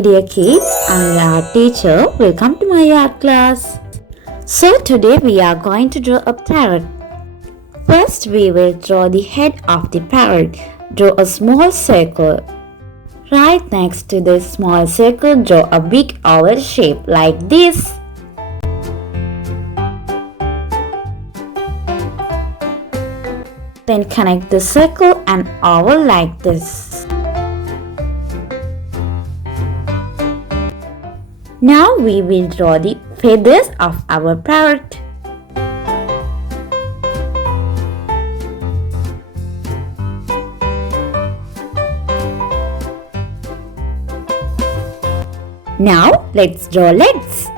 My dear kids, I'm your art teacher. Welcome to my art class. So today we are going to draw a parrot. First we will draw the head of the parrot. Draw a small circle. Right next to the small circle, draw a big oval shape like this. Then connect the circle and oval like this. Now we will draw the feathers of our parrot. Now let's draw legs.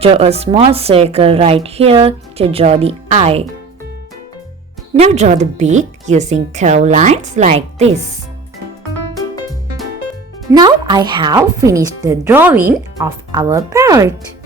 Draw a small circle right here to draw the eye. Now draw the beak using curved lines like this. Now I have finished the drawing of our parrot.